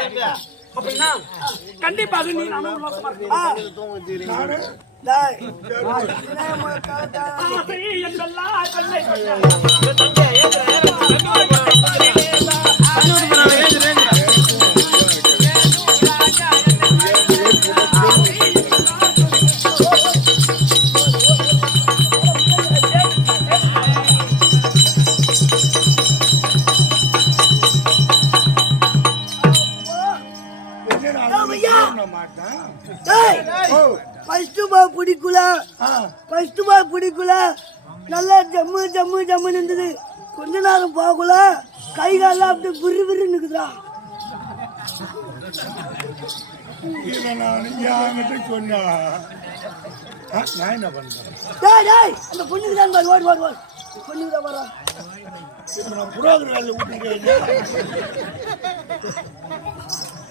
எங்க அப்படின்னா கண்டிப்பாக நீ நானும் உல்லாசமா தாத்தா. ஆசை என்பெல்லாம் கொள்ளை ball பிடிக்கல பால் பிடிக்கல நல்லா ஜம்மு ஜம்மு ஜம்முன்னு இருந்தது. கொஞ்ச நேரம் போகல. கை காலம் அப்படி இதை நான் என்கிட்ட சொன்னா? நான் என்ன பண்றேன் அந்த பொண்ணுக்கு தான் பாரு ஓடு ஓடு ஓடு. பொண்ணுக்கு தான் வரா இப்ப நான் புரோகிராம்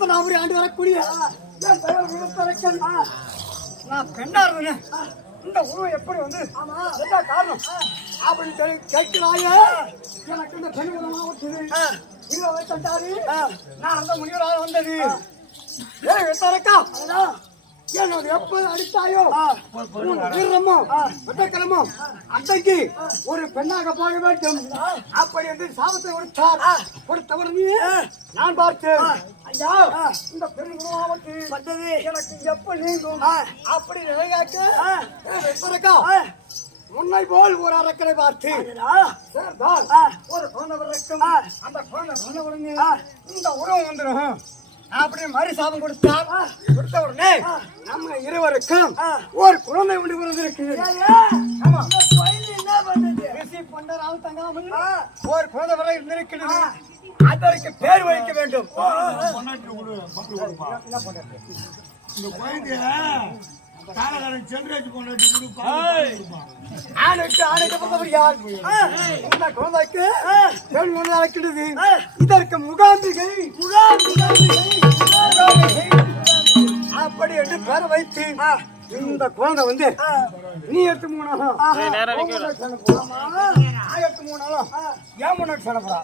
முத்தநாபுரி ஆண்டு வரக்கூடிய என் பெயர் விழுத்தரக்கன் நான் பெண்ணா இருந்தேன் இந்த உருவம் எப்படி வந்து என்ன காரணம்? அப்படின்னு கேட்கிறாயே. எனக்கு இந்த பெண் உருவமா விட்டது இங்க வைத்தாரு நான் அந்த முனிவராக வந்தது. ஏய் வித்தரக்கா என்னோட எப்போது அடித்தாயோ? உன் வீரமோ விட்டக்கிரமோ அன்றைக்கு ஒரு பெண்ணாக போக வேண்டும். அப்படி என்று சாபத்தை கொடுத்தார் கொடுத்தவர் நீ நான் பார்த்தேன். ஐயா இந்த பெண் உருவாவத்து வந்தது. எனக்கு எப்ப நீங்கும்? அப்படி நிலையாட்டு? உன்னை போல் ஒரு அரக்கரை பார்த்து சேர்ந்தால் ஒரு குழந்தை இருக்கும் அந்த உடனே இந்த உறவு வந்துடும். அப்படி மறு சாபம் கொடுத்த உடனே நம்ம இருவருக்கும் ஒரு குழந்தை ஒன்று பிறந்திருக்கு. ஒரு குழந்தை வரை இருந்திருக்கிறது அதற்கு பேர் வைக்க வேண்டும். இந்த குழந்தைய சென்றாச்சு கொண்டாட்டி கொடுப்பா. ஆணுக்கு ஆணுக்கு பிறந்தவர் யார் குழந்தைக்கு பெண் ஒன்று இதற்கு முகாந்திகை முகாந்திகை அப்படி என்று பேர வைத்து இந்த குழந்தை வந்து நீ எடுத்து மூணாலும். ஆயிரத்து மூணாலும். ஏன் முன்னாடி சொல்லப்படா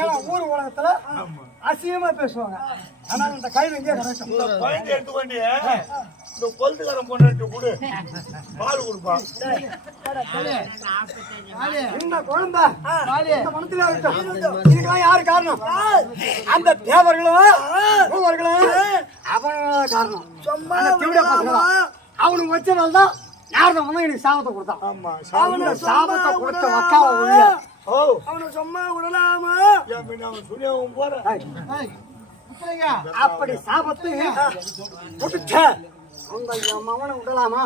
ஏன்னா ஊர் உலகத்துல அசிங்கமா பேசுவாங்க. ஆனா இந்த கைது கிடைக்கும் இந்த கொல்துக்காரன் பொண்டாட்டி கொடு. பால் கொடுப்பா. இந்த குழந்தை இந்த மனத்துல. இதுக்கெல்லாம் யாரு காரணம்? அந்த தேவர்களும் மூவர்களும் அவனால காரணம். அவனுக்கு வச்சனால தான் யாரும் வந்து எனக்கு சாபத்தை கொடுத்தான். ஆமா சாபத்தை கொடுத்த அக்காவை உள்ள. ஓ. அவனை சும்மா விடலாமா? அவன் சுனியாவும் போற அப்படி சாபத்தை கொடுத்த என் மகனை விடலாமா.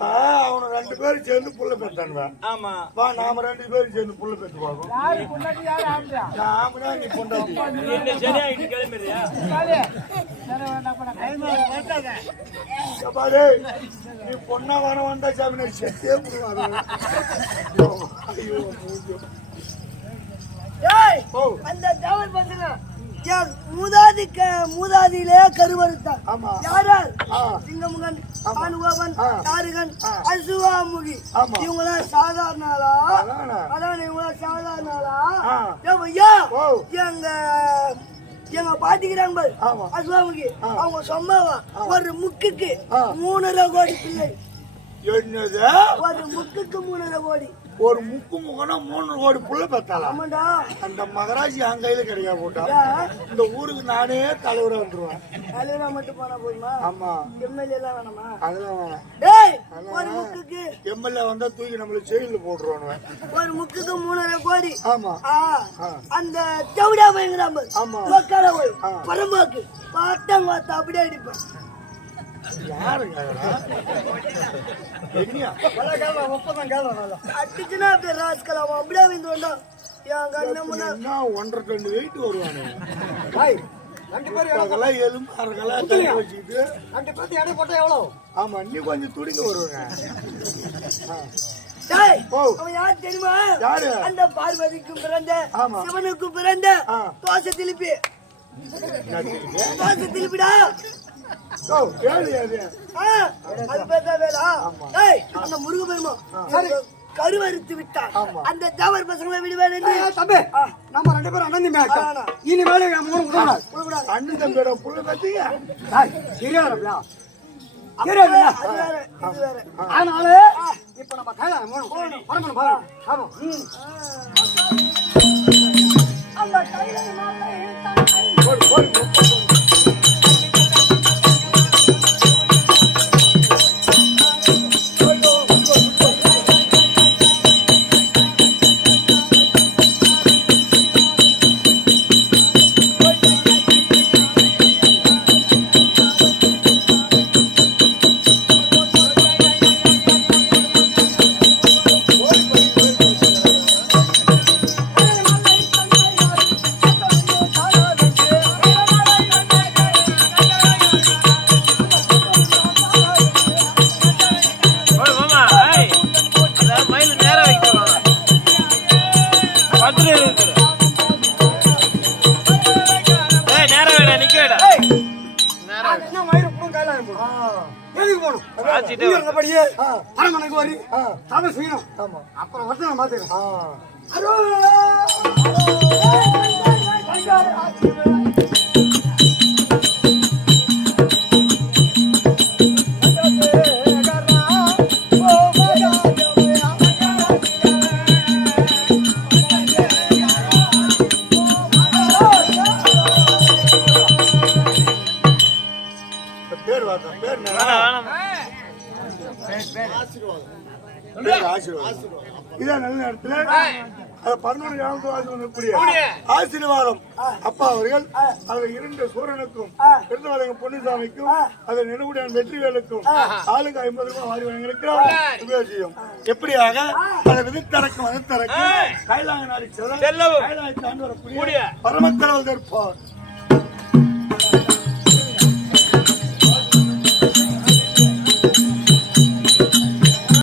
ஆ, அவனை ரெண்டு பேரும் சேர்ந்து புள்ள பெற்றானுவ. ஆமா. வா நாம ரெண்டு பேரும் சேர்ந்து புள்ள பெற்று பார்ப்போம். நான் ஆம்பளை, நீ பொண்டாட்டி? என்ன சரியாயிட்டு கிளம்பிடுறியா? இங்க பாரு. நீ பொண்ணா வர வந்தா சாமி செத்தே போடுவாரு. அந்த தேவர் பசங்க. மூதாதி மூதாதியிலே கருவறுத்தான் ஆமா. யாரார். சிங்கமுகன் ஆணுகோபன் ஆ. தாருகன் அசுவாமுகி. ஆமா. இவங்களாம் சாதாரண ஆளா? அதானே. அதான் இவங்களாம் சாதாரண ஆளா? ஆ. ஏன் ஐயா எங்க எங்க பாட்டிக்கிறாங்க. அசுவாமுகி. அவங்க சொன்னாவா ஒரு முக்குக்கு. மூணரை கோடி பிள்ளை. என்னது? ஒரு முக்குக்கு மூணரை கோடி. ஒரு முக்கு முகனா மூணு கோடி புள்ள பெத்தாலாம் அந்த மகராஜி என் கையில கிடைக்க போட்டா? இந்த ஊருக்கு நானே தலைவரா வந்துருவேன். தலைவரா மட்டும் போனா போதுமா? ஆமா. எம்எல்ஏ எல்லாம் வேணாமா? அதெல்லாம் வேணாம். டேய் ஒரு முக்குக்கு. எம்எல்ஏ வந்தா தூக்கி நம்மள ஜெயில போட்டுருவானுவேன் ஒரு முக்குக்கு மூணரை கோடி. ஆமா. அந்த தவிடா பயங்கராம ஆமா. பரமாக்கு பாட்டம் பார்த்து அப்படியே அடிப்பேன். யாருங்க எங்கயா? முப்பதாம் காலம் அடிச்சுனா அப்படியே வந்து. வந்தான் என் கண்ணு என்ன ஒன்றரை ரெண்டு வெயிட் வருவானு. ஆமா நீ கொஞ்சம் துடிக்க வருவாங்க. தெரியுமா? யாரு? அந்த பார்வதிக்கும் பிறந்த ஆமா. சிவனுக்கும் பிறந்த. தோசை திருப்பி? தோசை திருப்பிடா அது வேலா? டேய் அந்த முருக பெருமா சரி கருவறுத்து விட்டார். அந்த தேவர் பசங்களை விடுவேன் தம்பி. நம்ம ரெண்டு பேரும் அண்ணன். இனிமேல். அண்ணன் தம்பியோட புள்ள. இது வேற. அதனால இப்ப நம்ம கையில மூணு பரமன் பாருங்க ஆமா. ம். அந்த கையில இருந்தபடியே பரமனுக்கு வரி. தலை செய்யணும். ஆமா. அப்புறம் வந்து நான் மாத்திக்கிறேன் இதான் நல்ல நேரத்துல ஆசீர்வாதம். அப்பா அவர்கள் அதில் இரண்டு சூரனுக்கும் திருந்தவரங்க பொன்னுசாமிக்கும் அதை நெடுமுடியான் வெற்றிவேலுக்கும் ஆளுக்கு ஐம்பது ரூபாய் வாரி வழங்கியிருக்கிறார் உபயோகியம் எப்படியாக? அதை விதித்தரக்கு வகுத்தரக்கு கைலாங்க நாடு செல்ல செல்லவும். கைலாய தாண்டி வரக்கூடிய கூடிய. பரமக்கடவுள் தற்போர்